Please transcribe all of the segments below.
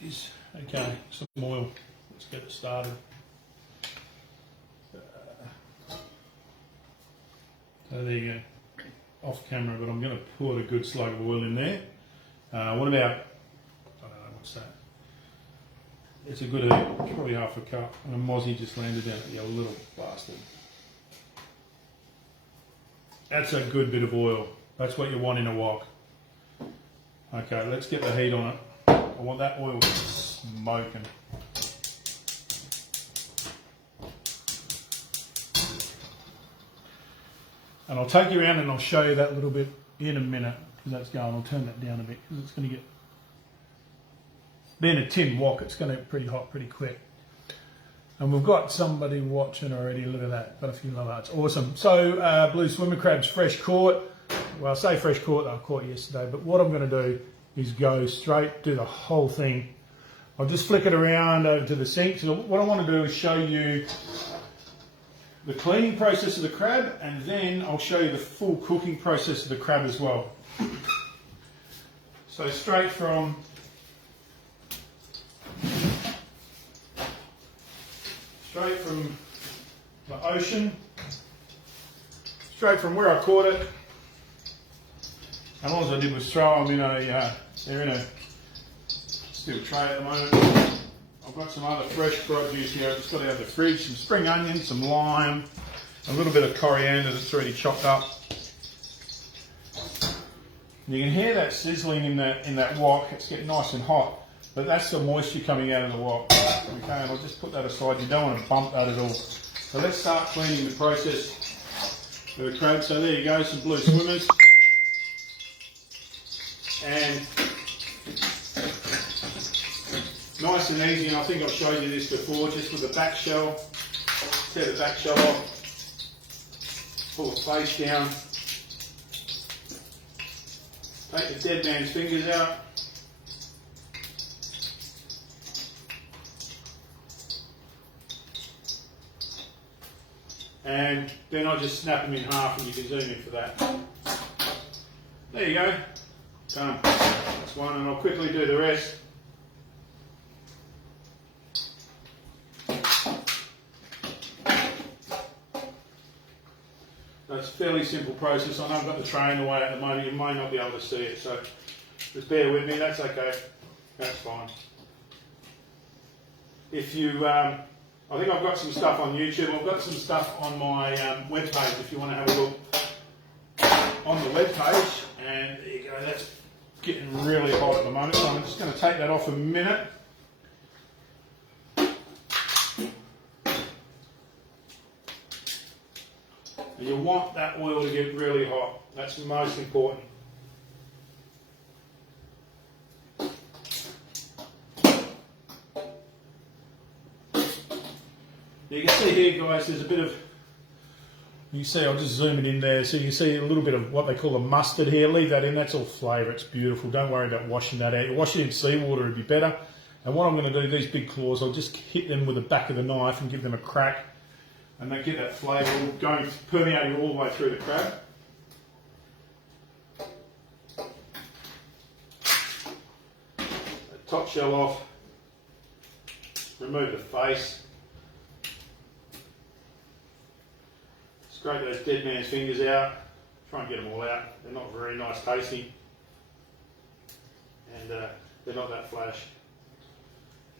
is, okay, some oil. Let's get it started. So there you go, off camera, but I'm going to put a good slug of oil in there. What about, I don't know, what's that? It's a good heat, probably half a cup. And a mozzie just landed down at you little bastard. That's a good bit of oil. That's what you want in a wok. Okay, let's get the heat on it. I want that oil smoking. And I'll take you around and I'll show you that little bit in a minute, because that's going. I'll turn that down a bit because it's going to get, being a tin wok, it's going to get pretty hot pretty quick. And we've got somebody watching already. Look at that. Got a few love hearts. Awesome. So blue swimmer crabs, fresh caught. Well, I say fresh caught, they were caught yesterday. But what I'm going to do is go straight, do the whole thing. I'll just flick it around over to the sink. So what I want to do is show you the cleaning process of the crab, and then I'll show you the full cooking process of the crab as well. So straight from the ocean, straight from where I caught it, and all I did was throw them in a, they're in a steel tray at the moment. I've got some other fresh produce here. I've just got out of the fridge, some spring onions, some lime, a little bit of coriander that's already chopped up. And you can hear that sizzling in that wok. It's getting nice and hot, but that's the moisture coming out of the wok. Okay, and I'll just put that aside. You don't want to bump that at all. So let's start cleaning the process of the crab. So there you go, some blue swimmers. And nice and easy, and I think I've showed you this before, just with the back shell. Tear the back shell off, pull the face down, take the dead man's fingers out, and then I just snap them in half, and you can zoom in for that. There you go, done. That's one, and I'll quickly do the rest. It's a fairly simple process. I know I've got the tray in the way at the moment. You may not be able to see it, so just bear with me. That's okay. That's fine. If you, I think I've got some stuff on YouTube. I've got some stuff on my webpage if you want to have a look on the webpage. And there you go. That's getting really hot at the moment, so I'm just going to take that off a minute. You want that oil to get really hot. That's most important. You can see here, guys, there's a bit of, you can see, I'll just zoom it in there, so you can see a little bit of what they call a mustard here. Leave that in, that's all flavour, it's beautiful. Don't worry about washing that out. You wash it in seawater, it'd be better. And what I'm going to do, these big claws, I'll just hit them with the back of the knife and give them a crack. And they get that flavour going, permeating all the way through the crab. The top shell off, remove the face, scrape those dead man's fingers out, try and get them all out. They're not very nice tasting, and they're not that flash.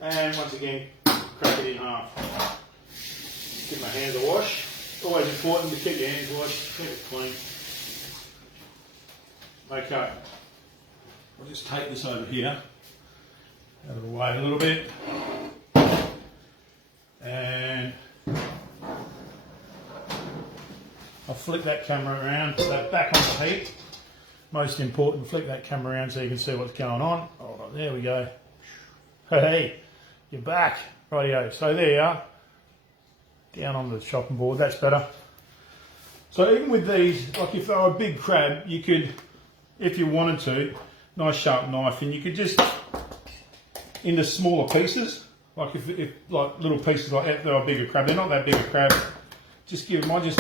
And once again, crack it in half. Give my hands a wash. Always important to keep your hands washed, keep it clean. Okay, I'll just take this over here, out of the way a little bit, and I'll flick that camera around, put that back on the heat. Most important, flick that camera around so you can see what's going on. Hold on, there we go. Hey, you're back. Rightio, so there you are. Down on the chopping board, that's better. So even with these, like if they were a big crab, you could, if you wanted to, nice sharp knife, and you could just, into smaller pieces, like if like little pieces like that, they're a bigger crab, they're not that big a crab, just give them, I just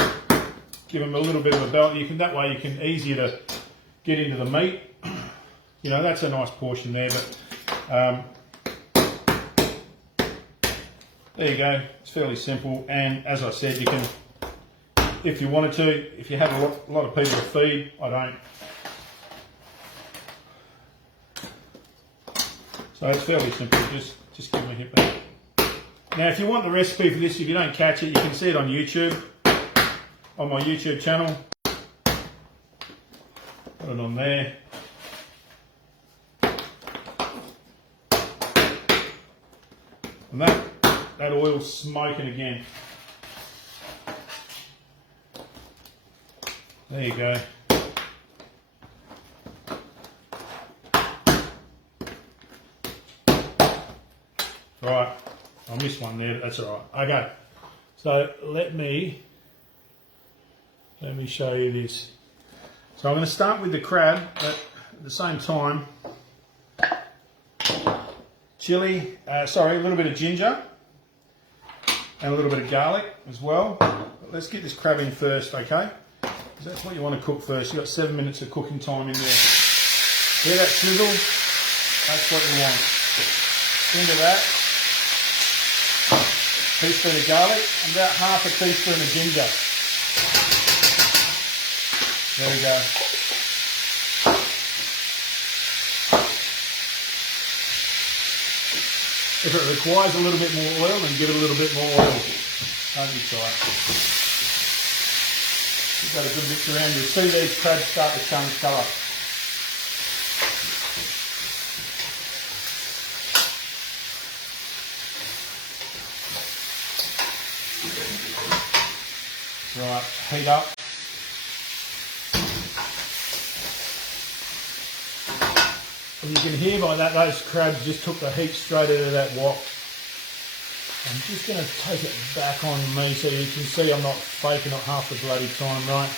give them a little bit of a belt, you can, that way you can easier to get into the meat. You know, that's a nice portion there, but there you go. It's fairly simple, and as I said, you can, if you wanted to, if you have a lot of people to feed, I don't. So it's fairly simple. Just give me a hit back. Now, if you want the recipe for this, if you don't catch it, you can see it on YouTube, on my YouTube channel. Put it on there. And that oil's smoking again. There you go. Right, I missed one there, but that's all right. Okay, so let me show you this. So I'm going to start with the crab, but at the same time, chili, a little bit of ginger and a little bit of garlic as well. But let's get this crab in first, okay? Because that's what you want to cook first. You've got 7 minutes of cooking time in there. Hear that sizzle? That's what you want. Into that, teaspoon of garlic and about half a teaspoon of ginger. There we go. If it requires a little bit more oil, then give it a little bit more oil. Don't be shy. You've got a good mix around. You'll see these crabs start to change colour. Right, heat up. And you can hear by that, those crabs just took the heat straight out of that wok. I'm just going to take it back on me so you can see I'm not faking it half the bloody time, right?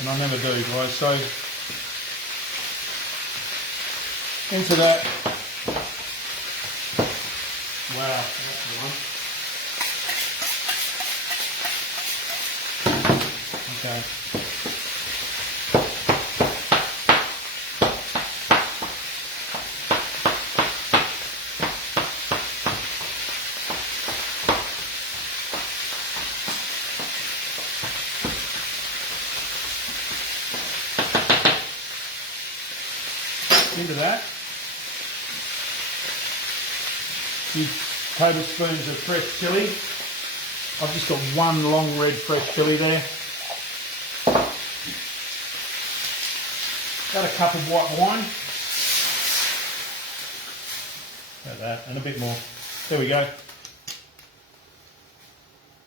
And I never do, guys. So, into that. Wow, that's one. Okay. Into that, 2 tablespoons of fresh chilli. I've just got one long red fresh chilli there. Got a cup of white wine. About that, and a bit more. There we go.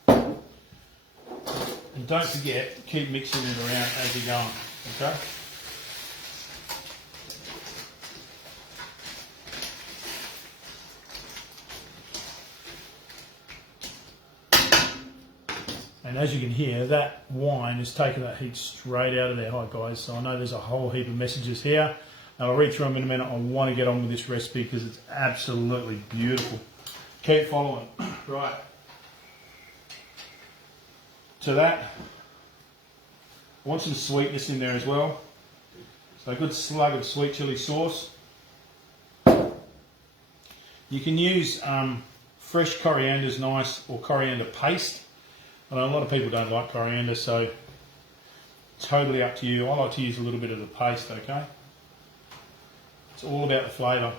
And don't forget, keep mixing it around as you're going, okay? And as you can hear, that wine is taking that heat straight out of there. Hi guys, so I know there's a whole heap of messages here. And I'll read through them in a minute. I want to get on with this recipe because it's absolutely beautiful. Keep following. Right. To that, I want some sweetness in there as well. So a good slug of sweet chilli sauce. You can use fresh coriander is nice, or coriander paste. I know a lot of people don't like coriander, so totally up to you. I like to use a little bit of the paste, okay? It's all about the flavour.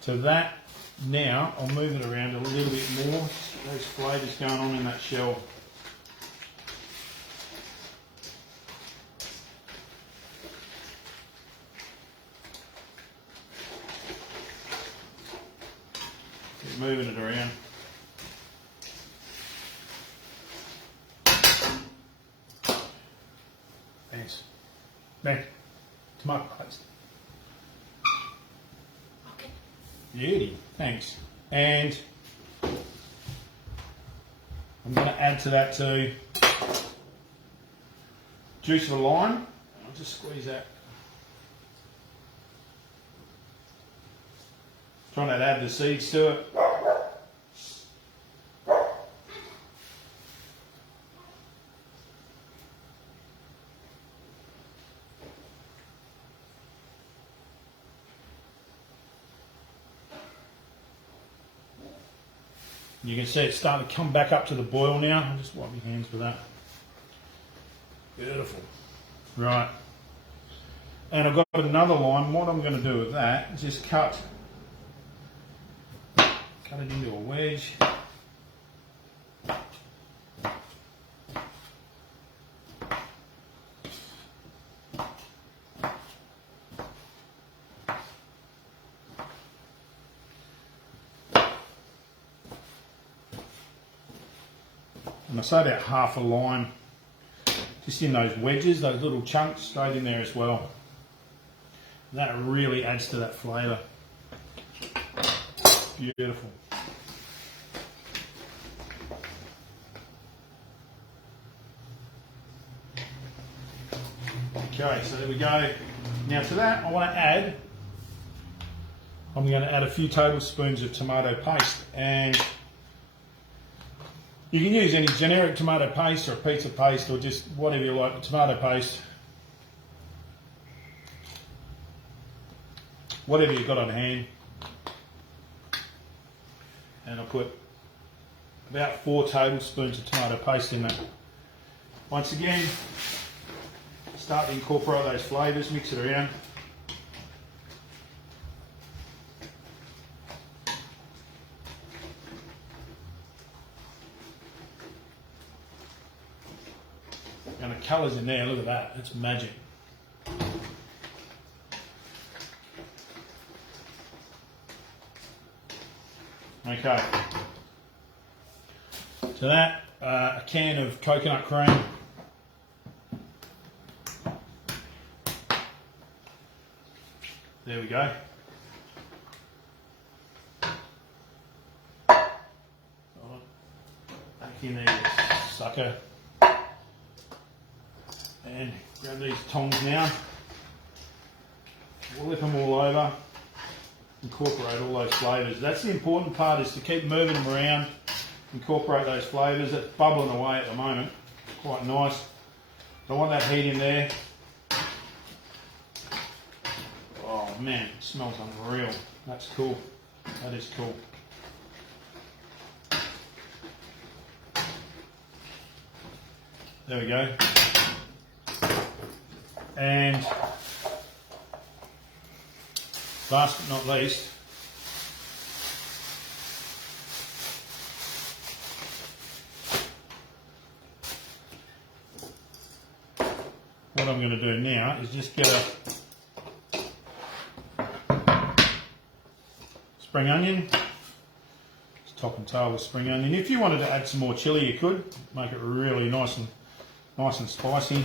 To that, now I'll move it around a little bit more. Just get those flavours going on in that shell. Keep moving it around. Thanks. Back. Tomato paste. Okay. Beauty. Thanks. And I'm going to add to that too juice of a lime. I'll just squeeze that. Trying to add the seeds to it. You can see it's starting to come back up to the boil now. I'll just wipe my hands with that. Beautiful. Right. And I've got another line. What I'm going to do with that is just cut it into a wedge. And I say about half a line just in those wedges, those little chunks straight in there as well. That really adds to that flavour. Beautiful. Okay, so there we go. Now to that I'm going to add a few tablespoons of tomato paste, and you can use any generic tomato paste or a pizza paste or just whatever you like, tomato paste. Whatever you've got on hand. And I'll put about 4 tablespoons of tomato paste in that. Once again, start to incorporate those flavours, mix it around. And the colours in there, look at that, it's magic. Okay, to that, a can of coconut cream. There we go. Back in there, you sucker. And grab these tongs now. Whip them all over. Incorporate all those flavours. That's the important part, is to keep moving them around. Incorporate those flavours. It's bubbling away at the moment. Quite nice. I want that heat in there. Oh man, it smells unreal. That's cool. That is cool. There we go. And last but not least, what I'm going to do now is just get a spring onion. Just top and tail with spring onion. If you wanted to add some more chilli, you could make it really nice and spicy.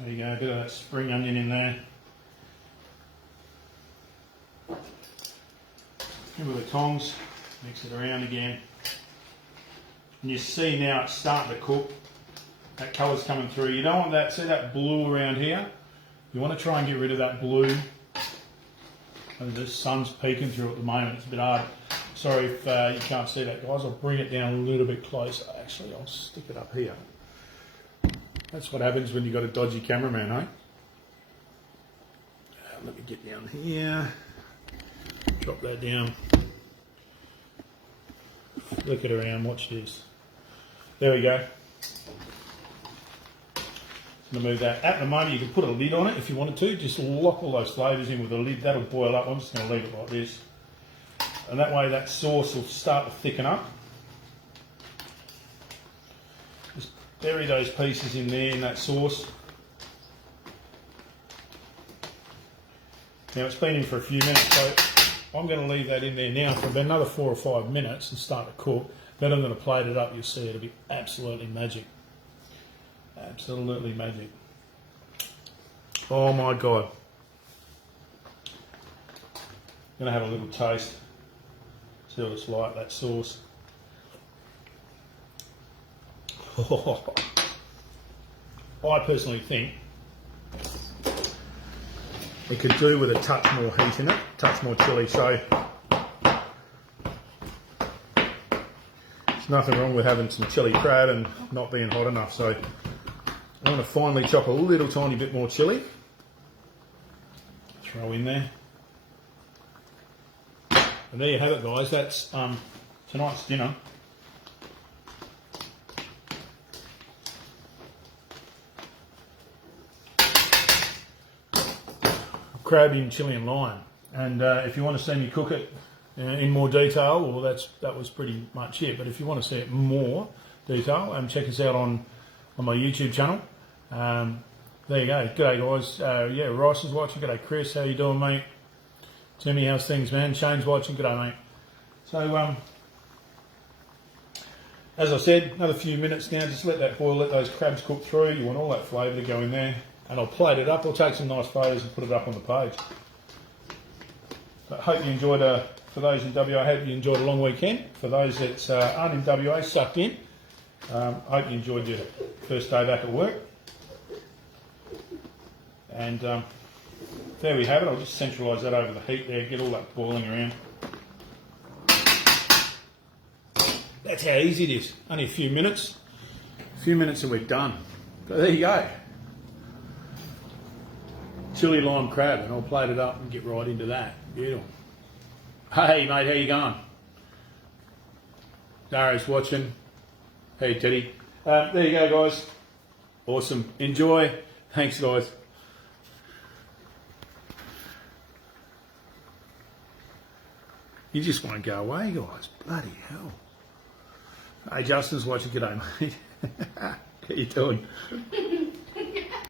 There you go, a bit of that spring onion in there. Give it the tongs, mix it around again. And you see now it's starting to cook. That colour's coming through. You don't want that, see that blue around here? You want to try and get rid of that blue. And the sun's peeking through at the moment, it's a bit hard. Sorry if you can't see that, guys. I'll bring it down a little bit closer. Actually, I'll stick it up here. That's what happens when you've got a dodgy cameraman, eh? Let me get down here. Drop that down. Flick it around, watch this. There we go. I'm going to move that. At the moment, you can put a lid on it if you wanted to. Just lock all those flavours in with a lid. That'll boil up. I'm just going to leave it like this. And that way that sauce will start to thicken up. Just bury those pieces in there in that sauce. Now it's been in for a few minutes, so I'm going to leave that in there now for about another 4 or 5 minutes and start to cook. Then I'm going to plate it up. You'll see it'll be absolutely magic. Absolutely magic. Oh my God. I'm going to have a little taste. See what it's like, that sauce. I personally think it could do with a touch more heat in it, touch more chili. So there's nothing wrong with having some chili crab and not being hot enough. So I want to finely chop a little tiny bit more chili. Throw in there. And there you have it, guys. That's tonight's dinner. Crab in chili and lime. And if you want to see me cook it in more detail, well, that was pretty much it. But if you want to see it more detail, check us out on my YouTube channel. There you go. G'day, guys. Yeah, Ross is watching. G'day, Chris. How you doing, mate? Timmy, how's things, man? Shane's watching. G'day, mate. So, as I said, another few minutes now. Just let that boil, let those crabs cook through. You want all that flavour to go in there. And I'll plate it up. I'll take some nice photos and put it up on the page. I hope you enjoyed, for those in WA, I hope you enjoyed a long weekend. For those that aren't in WA, sucked in, I hope you enjoyed your first day back at work. And there we have it. I'll just centralise that over the heat there, get all that boiling around. That's how easy it is. Only a few minutes and we're done. So there you go. Chili lime crab, and I'll plate it up and get right into that. Beautiful. Hey mate, how you going? Darrow's watching. Hey Teddy. There you go, guys. Awesome. Enjoy. Thanks, guys. You just won't go away, guys. Bloody hell. Hey, Justin's watching. G'day, mate. How you doing?